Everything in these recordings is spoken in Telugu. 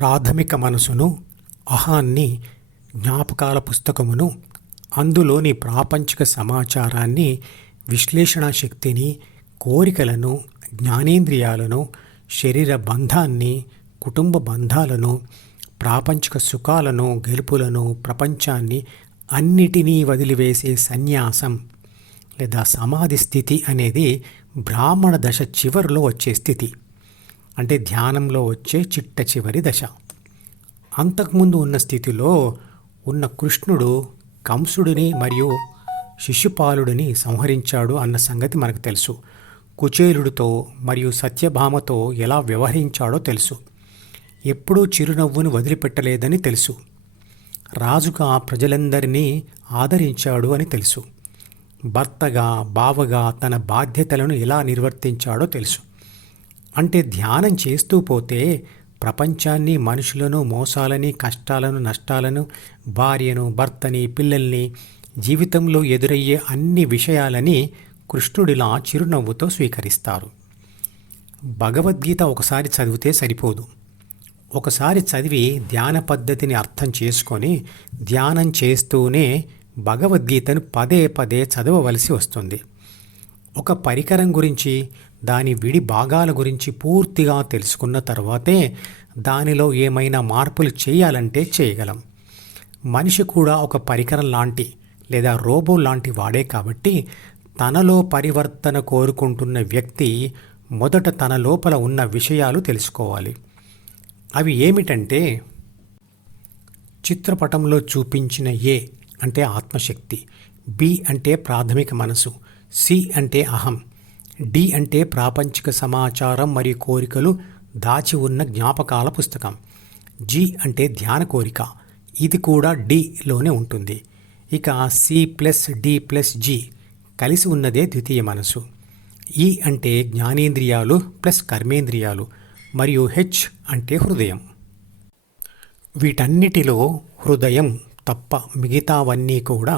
ప్రాథమిక మనసును, అహాన్ని, జ్ఞాపకాల పుస్తకమును, అందులోని ప్రాపంచిక సమాచారాన్ని, విశ్లేషణ శక్తిని, కోరికలను, జ్ఞానేంద్రియాలను, శరీర బంధాన్ని, కుటుంబ బంధాలను, ప్రాపంచిక సుఖాలను, గెలుపులను, ప్రపంచాన్ని అన్నిటినీ వదిలివేసే సన్యాసం లేదా సమాధి స్థితి అనేది బ్రాహ్మణ దశ చివరిలో వచ్చే స్థితి. అంటే ధ్యానంలో వచ్చే చిట్ట చివరి దశ. అంతకుముందు ఉన్న స్థితిలో ఉన్న కృష్ణుడు కంసుడిని మరియు శిశుపాలుడిని సంహరించాడు అన్న సంగతి మనకు తెలుసు. కుచేలుడితో మరియు సత్యభామతో ఎలా వ్యవహరించాడో తెలుసు. ఎప్పుడూ చిరునవ్వును వదిలిపెట్టలేదని తెలుసు. రాజుగా ప్రజలందరినీ ఆదరించాడు అని తెలుసు. భర్తగా, బావగా తన బాధ్యతలను ఎలా నిర్వర్తించాడో తెలుసు. అంటే ధ్యానం చేస్తూ పోతే ప్రపంచాన్ని, మనుషులను, మోసాలని, కష్టాలను, నష్టాలను, భార్యను, భర్తని, పిల్లల్ని, జీవితంలో ఎదురయ్యే అన్ని విషయాలని కృష్ణుడిలా చిరునవ్వుతో స్వీకరిస్తారు. భగవద్గీత ఒకసారి చదివితే సరిపోదు. ఒకసారి చదివి ధ్యాన పద్ధతిని అర్థం చేసుకొని ధ్యానం చేస్తూనే భగవద్గీతను పదే పదే చదవవలసి వస్తుంది. ఒక పరికరం గురించి, దాని విడి భాగాల గురించి పూర్తిగా తెలుసుకున్న తర్వాతే దానిలో ఏమైనా మార్పులు చేయాలంటే చేయగలం. మనిషి కూడా ఒక పరికరం లాంటి లేదా రోబో లాంటి వాడే కాబట్టి తనలో పరివర్తన కోరుకుంటున్న వ్యక్తి మొదట తన లోపల ఉన్న విషయాలు తెలుసుకోవాలి. అవి ఏమిటంటే, చిత్రపటంలో చూపించిన ఏ అంటే ఆత్మశక్తి, బి అంటే ప్రాథమిక మనసు, సి అంటే అహం, డి అంటే ప్రాపంచిక సమాచారం మరియు కోరికలు దాచి ఉన్న జ్ఞాపకాల పుస్తకం, జి అంటే ధ్యాన కోరిక, ఇది కూడా డిలోనే ఉంటుంది. ఇక C plus D plus G కలిసి ఉన్నదే ద్వితీయ మనసు. ఈ అంటే జ్ఞానేంద్రియాలు ప్లస్ కర్మేంద్రియాలు మరియు హెచ్ అంటే హృదయం. వీటన్నిటిలో హృదయం తప్ప మిగతావన్నీ కూడా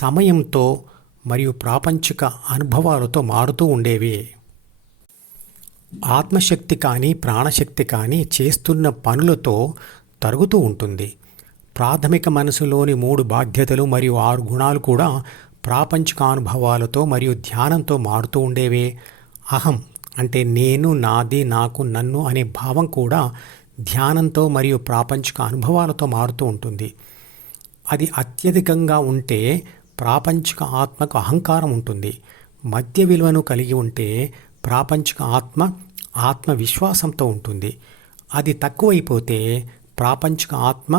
సమయంతో మరియు ప్రాపంచిక అనుభవాలతో మారుతూ ఉండేవి. ఆత్మశక్తి కానీ ప్రాణశక్తి కానీ చేస్తున్న పనులతో తరుగుతూ ఉంటుంది. ప్రాథమిక మనసులోని 3 బాధ్యతలు మరియు 6 గుణాలు కూడా ప్రాపంచిక అనుభవాలతో మరియు ధ్యానంతో మారుతూ ఉండేవే. అహం అంటే నేను, నాది, నాకు, నన్ను అనే భావం కూడా ధ్యానంతో మరియు ప్రాపంచిక అనుభవాలతో మారుతూ ఉంటుంది. అది అత్యధికంగా ఉంటే ప్రాపంచిక ఆత్మకు అహంకారం ఉంటుంది. మధ్య విలువను కలిగి ఉంటే ప్రాపంచిక ఆత్మవిశ్వాసంతో ఉంటుంది. అది తక్కువైపోతే ప్రాపంచిక ఆత్మ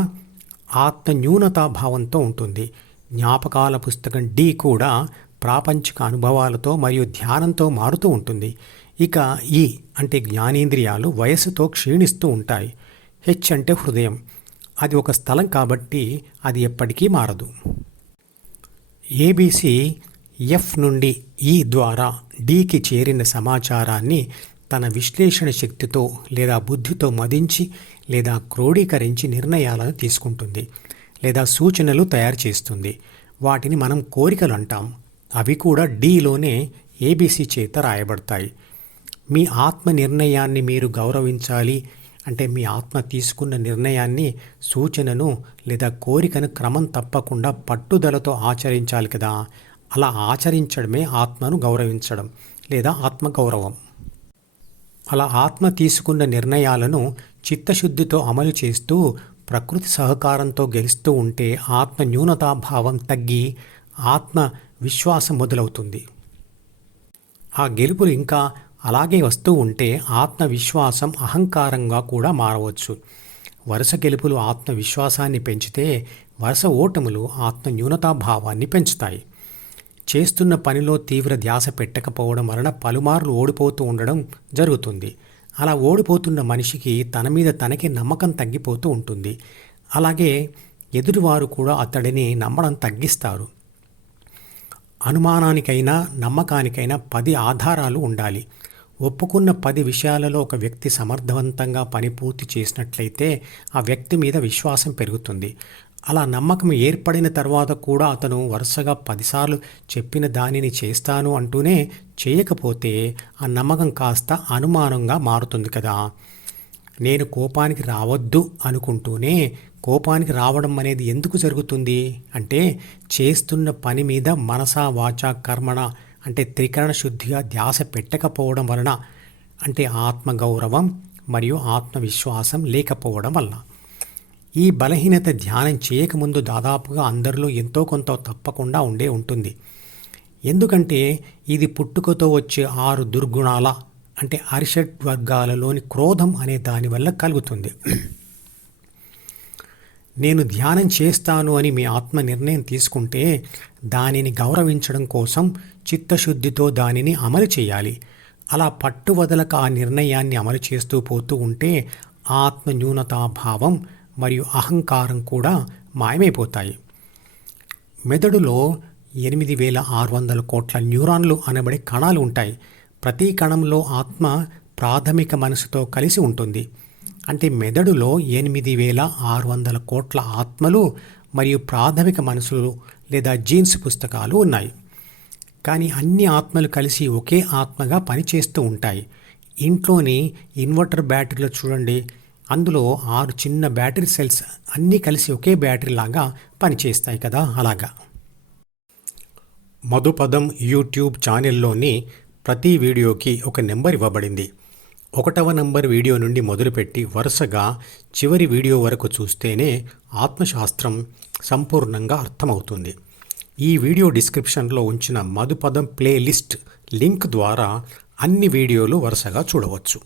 న్యూనతాభావంతో ఉంటుంది. జ్ఞాపకాల పుస్తకం డి కూడా ప్రాపంచిక అనుభవాలతో మరియు ధ్యానంతో మారుతూ ఉంటుంది. ఇక ఈ అంటే జ్ఞానేంద్రియాలు వయస్సుతో క్షీణిస్తూ ఉంటాయి. హెచ్ అంటే హృదయం. అది ఒక స్థలం కాబట్టి అది ఎప్పటికీ మారదు. ఏబిసి ఎఫ్ నుండి ఈ ద్వారా డికి చేరిన సమాచారాన్ని తన విశ్లేషణ శక్తితో లేదా బుద్ధితో మదించి లేదా క్రోడీకరించి నిర్ణయాలను తీసుకుంటుంది లేదా సూచనలు తయారు చేస్తుంది. వాటిని మనం కోరికలు అంటాం. అవి కూడా డిలోనే ఏబిసి చేత రాయబడతాయి. మీ ఆత్మ నిర్ణయాన్ని మీరు గౌరవించాలి. అంటే మీ ఆత్మ తీసుకున్న నిర్ణయాన్ని, సూచనను లేదా కోరికను క్రమం తప్పకుండా పట్టుదలతో ఆచరించాలి కదా. అలా ఆచరించడమే ఆత్మను గౌరవించడం లేదా ఆత్మగౌరవం. అలా ఆత్మ తీసుకున్న నిర్ణయాలను చిత్తశుద్ధితో అమలు చేస్తూ ప్రకృతి సహకారంతో గెలుస్తూ ఉంటే ఆత్మ న్యూనతాభావం తగ్గి ఆత్మ విశ్వాసం మొదలవుతుంది. ఆ గెలుపులు ఇంకా అలాగే వస్తూ ఉంటే ఆత్మవిశ్వాసం అహంకారంగా కూడా మారవచ్చు. వరుస గెలుపులు ఆత్మవిశ్వాసాన్ని పెంచితే వరుస ఓటములు ఆత్మ న్యూనతాభావాన్ని పెంచుతాయి. చేస్తున్న పనిలో తీవ్ర ధ్యాస పెట్టకపోవడం వలన పలుమార్లు ఓడిపోతూ ఉండడం జరుగుతుంది. అలా ఓడిపోతున్న మనిషికి తన మీద తనకి నమ్మకం తగ్గిపోతూ ఉంటుంది. అలాగే ఎదుటివారు కూడా అతడిని నమ్మడం తగ్గిస్తారు. అనుమానానికైనా నమ్మకానికైనా 10 ఆధారాలు ఉండాలి. ఒప్పుకున్న 10 విషయాలలో ఒక వ్యక్తి సమర్థవంతంగా పని పూర్తి చేసినట్లయితే ఆ వ్యక్తి మీద విశ్వాసం పెరుగుతుంది. అలా నమ్మకం ఏర్పడిన తర్వాత కూడా అతను వరుసగా 10 సార్లు చెప్పిన దానిని చేస్తాను అంటూనే చేయకపోతే ఆ నమ్మకం కాస్త అనుమానంగా మారుతుంది కదా. నేను కోపానికి రావద్దు అనుకుంటూనే కోపానికి రావడం అనేది ఎందుకు జరుగుతుంది అంటే చేస్తున్న పని మీద మనసా వాచా కర్మణ అంటే త్రికరణ శుద్ధిగా ధ్యాస పెట్టకపోవడం వలన, అంటే ఆత్మగౌరవం మరియు ఆత్మవిశ్వాసం లేకపోవడం వలన. ఈ బలహీనత ధ్యానం చేయకముందు దాదాపుగా అందరిలో ఎంతో కొంత తప్పకుండా ఉంటుంది. ఎందుకంటే ఇది పుట్టుకతో వచ్చే 6 దుర్గుణాల అంటే అరిషడ్ వర్గాలలోని క్రోధం అనే దాని వల్ల కలుగుతుంది. నేను ధ్యానం చేస్తాను అని మీ ఆత్మ నిర్ణయం తీసుకుంటే దానిని గౌరవించడం కోసం చిత్తశుద్ధితో దానిని అమలు చేయాలి. అలా పట్టువదలక ఆ నిర్ణయాన్ని అమలు చేస్తూ పోతూ ఉంటే ఆత్మ న్యూనతాభావం మరియు అహంకారం కూడా మాయమైపోతాయి. మెదడులో 8600 కోట్ల న్యూరాన్లు అనబడే కణాలు ఉంటాయి. ప్రతి కణంలో ఆత్మ ప్రాథమిక మనసుతో కలిసి ఉంటుంది. అంటే మెదడులో 8600 కోట్ల ఆత్మలు మరియు ప్రాథమిక మనసులు లేదా జీన్స్ పుస్తకాలు ఉన్నాయి. కానీ అన్ని ఆత్మలు కలిసి ఒకే ఆత్మగా పనిచేస్తూ ఉంటాయి. ఇంట్లోని ఇన్వర్టర్ బ్యాటరీలో చూడండి, అందులో 6 చిన్న బ్యాటరీ సెల్స్ అన్నీ కలిసి ఒకే బ్యాటరీ లాగా పనిచేస్తాయి కదా, అలాగా. మధుపదం యూట్యూబ్ ఛానల్లోని ప్రతి వీడియోకి ఒక నెంబర్ ఇవ్వబడింది. 1వ నంబర్ వీడియో నుండి మొదలుపెట్టి వరుసగా చివరి వీడియో వరకు చూస్తేనే ఆత్మశాస్త్రం సంపూర్ణంగా అర్థమవుతుంది. ఈ వీడియో డిస్క్రిప్షన్లో ఉంచిన మధుపదం ప్లేలిస్ట్ లింక్ ద్వారా అన్ని వీడియోలు వరుసగా చూడవచ్చు.